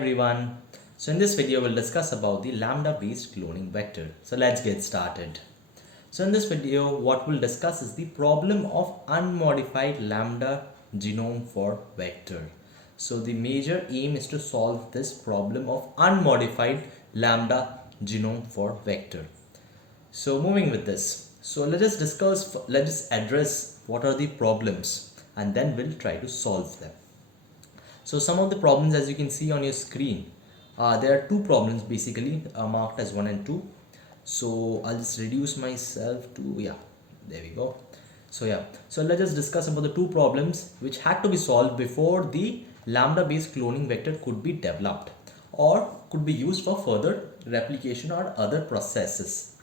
everyone. So in this video we'll discuss about the lambda based cloning vector. So let's get started. So in this video what we'll discuss is the problem of unmodified lambda genome for vector. So the major aim is to solve this problem of unmodified lambda genome for vector. So moving with this, so let us address what are the problems and then we'll try to solve them. So some of the problems, as you can see on your screen, there are two problems basically marked as 1 and 2. So I'll just reduce myself to, there we go. So let's just discuss about the two problems which had to be solved before the lambda based cloning vector could be developed or could be used for further replication or other processes.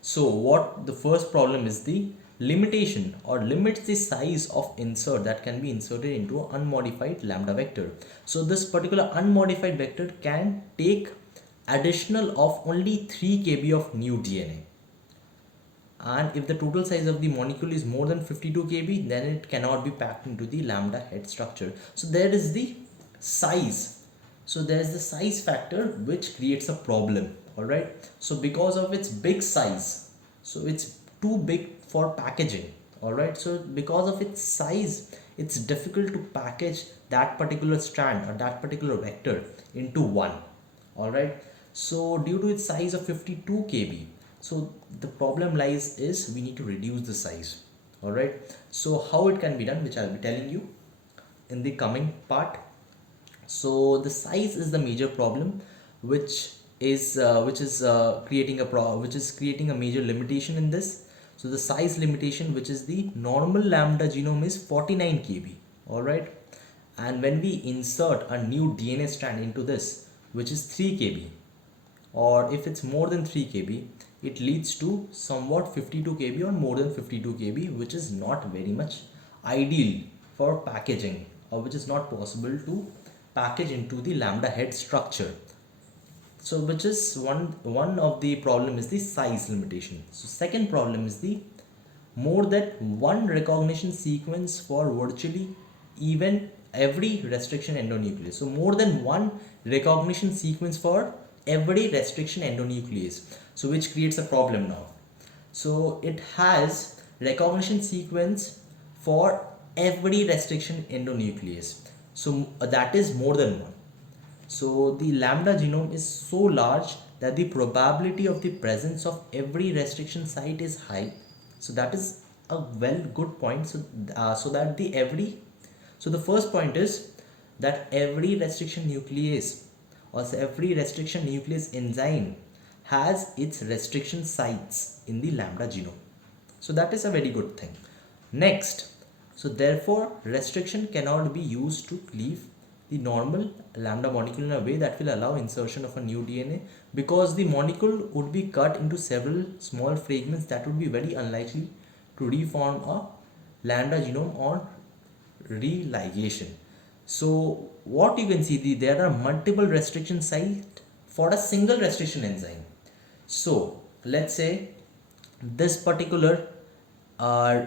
So what the first problem is the limitation or limits the size of insert that can be inserted into an unmodified lambda vector. So this particular unmodified vector can take additional of only 3 kb of new DNA. And if the total size of the molecule is more than 52 kb, then it cannot be packed into the lambda head structure. So there is the size. So there is the size factor which creates a problem. Alright. So because of its big size, so it's too big for packaging. Alright. So because of its size, it's difficult to package that particular strand or that particular vector into one. Alright. So due to its size of 52 kb, so the problem lies is we need to reduce the size. Alright. So how it can be done, which I'll be telling you in the coming part. So the size is the major problem which is creating a major limitation in this. So the size limitation, which is the normal lambda genome, is 49 kb. All right, and when we insert a new DNA strand into this, which is 3 kb, or if it's more than 3 kb, it leads to somewhat 52 kb or more than 52 kb, which is not very much ideal for packaging, or which is not possible to package into the lambda head structure. So which is one of the problem is the size limitation. So second problem is the more than one recognition sequence for virtually even every restriction endonuclease. So more than one recognition sequence for every restriction endonuclease. So which creates a problem now. So it has recognition sequence for every restriction endonuclease. So that is more than one. So the lambda genome is so large that the probability of the presence of every restriction site is high. So that is a good point. So the first point is that every restriction nuclease or every restriction nuclease enzyme has its restriction sites in the lambda genome. So that is a very good thing. Next, so therefore restriction cannot be used to cleave the normal lambda molecule in a way that will allow insertion of a new DNA, because the molecule would be cut into several small fragments that would be very unlikely to reform a lambda genome on religation. So what you can see, there are multiple restriction sites for a single restriction enzyme. So let's say this particular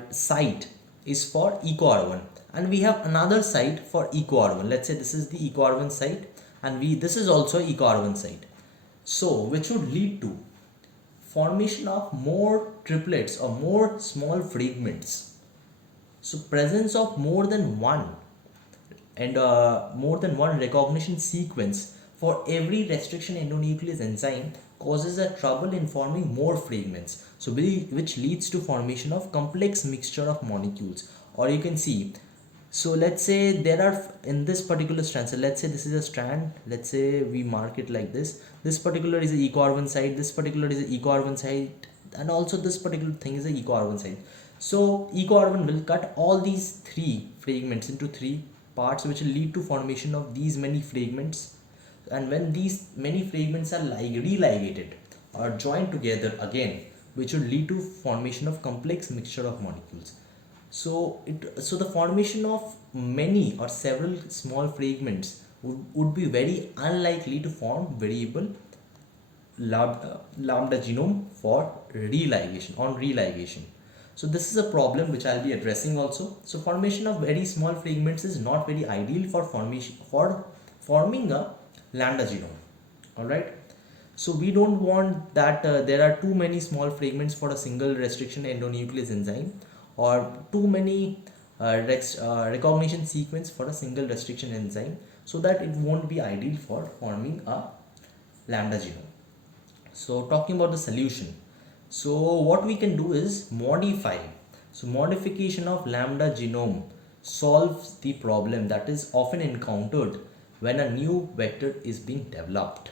site is for EcoR1, and we have another site for EcoR1. Let's say this is the EcoR1 site, and this is also EcoR1 site. So which would lead to formation of more triplets or more small fragments. So presence of more than one recognition sequence for every restriction endonuclease enzyme causes a trouble in forming more fragments. So which leads to formation of complex mixture of molecules. Or you can see, so let's say there are in this particular strand, so let's say this is a strand, let's say we mark it like this. This particular is the EcoR1 site, this particular is the EcoR1 site, and also this particular thing is the EcoR1 site. So EcoR1 will cut all these 3 fragments into 3 parts, which will lead to formation of these many fragments. And when these many fragments are religated or joined together again, which will lead to formation of complex mixture of molecules. So the formation of many or several small fragments would be very unlikely to form variable lambda genome for religation. So this is a problem which I'll be addressing also. So formation of very small fragments is not very ideal for forming a lambda genome. All right. So we don't want that there are too many small fragments for a single restriction endonuclease enzyme, or too many recognition sequence for a single restriction enzyme, so that it won't be ideal for forming a lambda genome. So talking about the solution, so what we can do is modify. So modification of lambda genome solves the problem that is often encountered when a new vector is being developed.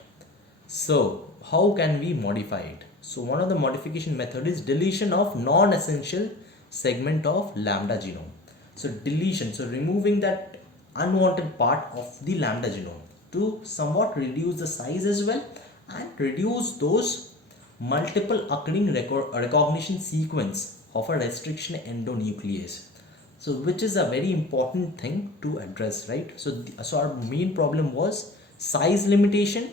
So how can we modify it? So one of the modification method is deletion of non-essential segment of lambda genome. So deletion, so removing that unwanted part of the lambda genome to somewhat reduce the size as well, and reduce those multiple occurring recognition sequence of a restriction endonuclease. So which is a very important thing to address, right? So our main problem was size limitation.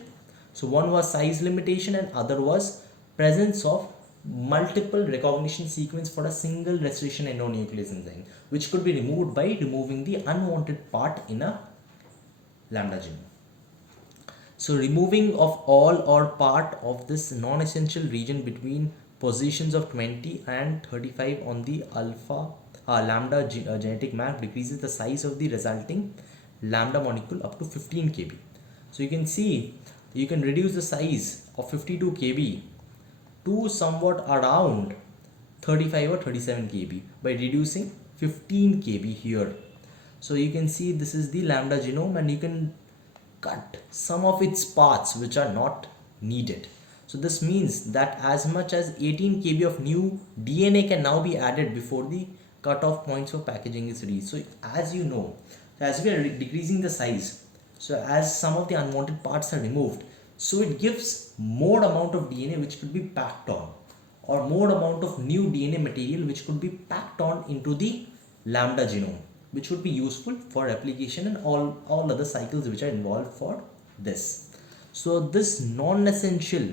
So one was size limitation and other was presence of multiple recognition sequence for a single restriction endonuclease enzyme, which could be removed by removing the unwanted part in a lambda genome. So removing of all or part of this non-essential region between positions of 20 and 35 on the alpha lambda genetic map decreases the size of the resulting lambda molecule up to 15 kb. So you can see you can reduce the size of 52 kb to somewhat around 35 or 37 kb by reducing 15 kb here. So you can see this is the lambda genome, and you can cut some of its parts which are not needed. So this means that as much as 18 kb of new DNA can now be added before the cutoff points for packaging is reached. So as you know, as we are decreasing the size, so as some of the unwanted parts are removed, so it gives more amount of DNA which could be packed on, or more amount of new DNA material which could be packed on into the lambda genome, which would be useful for replication and all other cycles which are involved for this. So this non-essential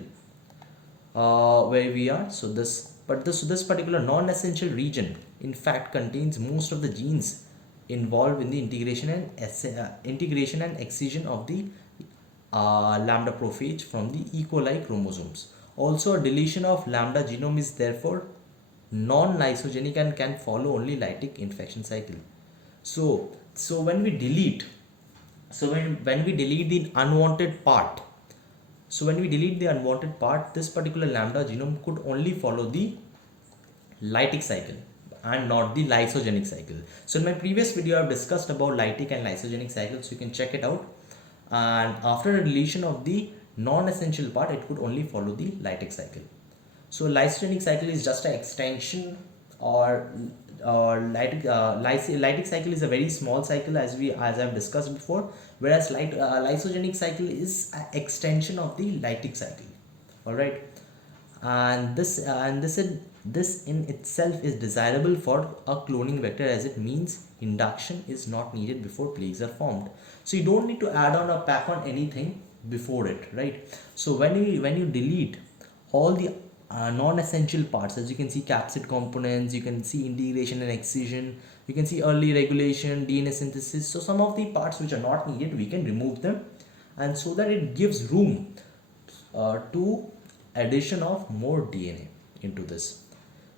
where we are, so this particular non-essential region in fact contains most of the genes involved in the integration and excision of the lambda prophage from the E. coli chromosomes. Also, a deletion of lambda genome is therefore non-lysogenic and can follow only lytic infection cycle. So when we delete, when we delete the unwanted part, this particular lambda genome could only follow the lytic cycle and not the lysogenic cycle. So in my previous video I've discussed about lytic and lysogenic cycles, so you can check it out. And after a deletion of the non-essential part, it could only follow the lytic cycle. So lysogenic cycle is just an extension, or lytic cycle is a very small cycle as I've discussed before, whereas lysogenic cycle is an extension of the lytic cycle. All right, and this in itself is desirable for a cloning vector, as it means induction is not needed before plaques are formed. So you don't need to add on or pack on anything before it, right? So when you delete all the non-essential parts, as you can see capsid components, you can see integration and excision, you can see early regulation, DNA synthesis. So some of the parts which are not needed, we can remove them, and so that it gives room to addition of more DNA into this.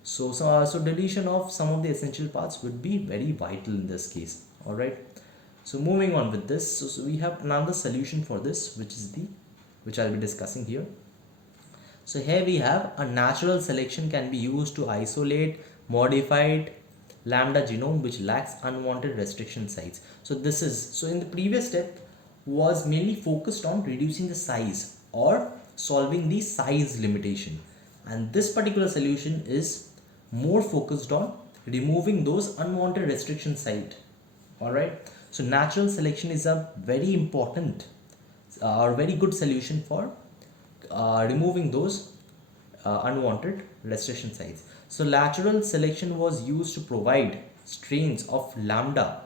So deletion of some of the essential parts would be very vital in this case. All right. So moving on with this, so we have another solution for this, which I'll be discussing here. So here we have a natural selection can be used to isolate modified lambda genome which lacks unwanted restriction sites. So in the previous step was mainly focused on reducing the size or solving the size limitation, and this particular solution is more focused on removing those unwanted restriction site. All right. So natural selection is a very important or very good solution for removing those unwanted restriction sites. So natural selection was used to provide strains of lambda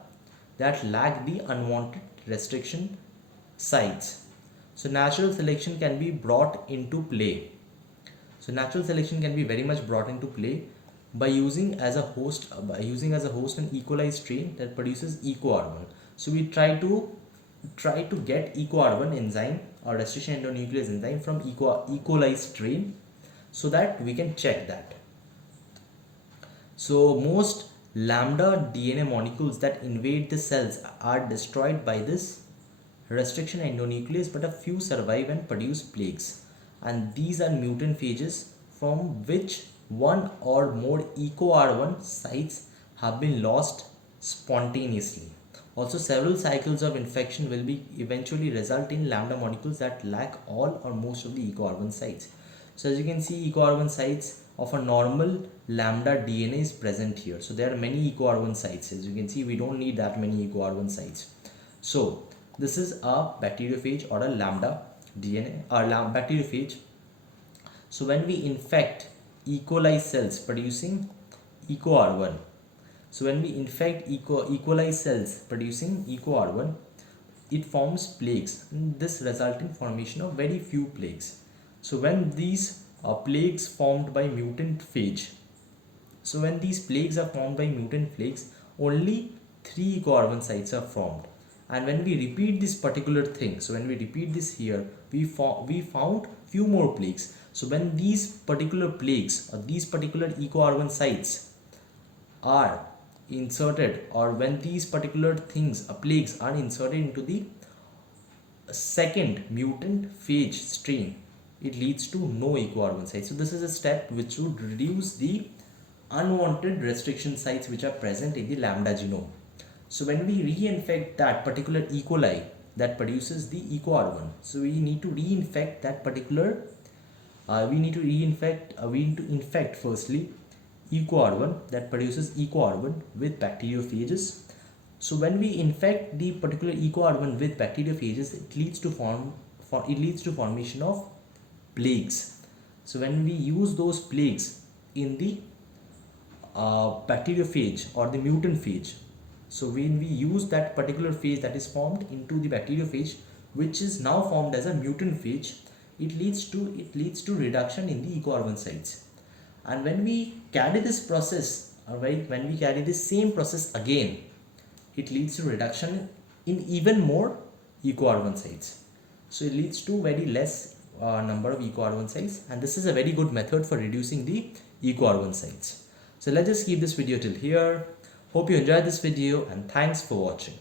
that lack the unwanted restriction sites. So natural selection can be brought into play. So natural selection can be very much brought into play by using as a host an E. coli strain that produces eco armor. So we try to try to get eco-R1 enzyme or restriction endonuclease enzyme from E. coli strain so that we can check that. So most lambda DNA molecules that invade the cells are destroyed by this restriction endonuclease, but a few survive and produce plaques. And these are mutant phages from which one or more eco-R1 sites have been lost spontaneously. Also, several cycles of infection will be eventually result in lambda molecules that lack all or most of the eco-R1 sites. So as you can see, eco-R1 sites of a normal lambda DNA is present here. So there are many eco-R1 sites. As you can see, we don't need that many eco-R1 sites. So this is a bacteriophage or a lambda DNA or bacteriophage. So when we infect E. coli cells producing eco-R1, so when we infect E. coli cells producing eco-R1, it forms plaques. This results in formation of very few plaques. So when these plaques formed by mutant phage, so when these plaques are formed by mutant plaques, only 3 eco-R1 sites are formed. And when we repeat this particular thing, so when we repeat this here, we found few more plaques. So when these particular plaques or these particular eco-R1 sites are inserted, or when these particular things plaques are inserted into the second mutant phage strain, it leads to no eco-R1 sites. So this is a step which would reduce the unwanted restriction sites which are present in the lambda genome. So when we reinfect that particular E. coli that produces the eco-R1, so we need to reinfect that particular we need to infect firstly eco-R1 that produces eco-R1 with bacteriophages. So when we infect the particular eco-R1 with bacteriophages, it leads to formation of plaques. So when we use those plaques in the bacteriophage or the mutant phage, so when we use that particular phage that is formed into the bacteriophage, which is now formed as a mutant phage, it leads to reduction in the eco-R1 sites. And when we carry this process, when we carry this same process again, it leads to reduction in even more eco-R1 sites. So it leads to very less number of eco-R1 sites, and this is a very good method for reducing the eco-R1 sites. So let's just keep this video till here. Hope you enjoyed this video, and thanks for watching.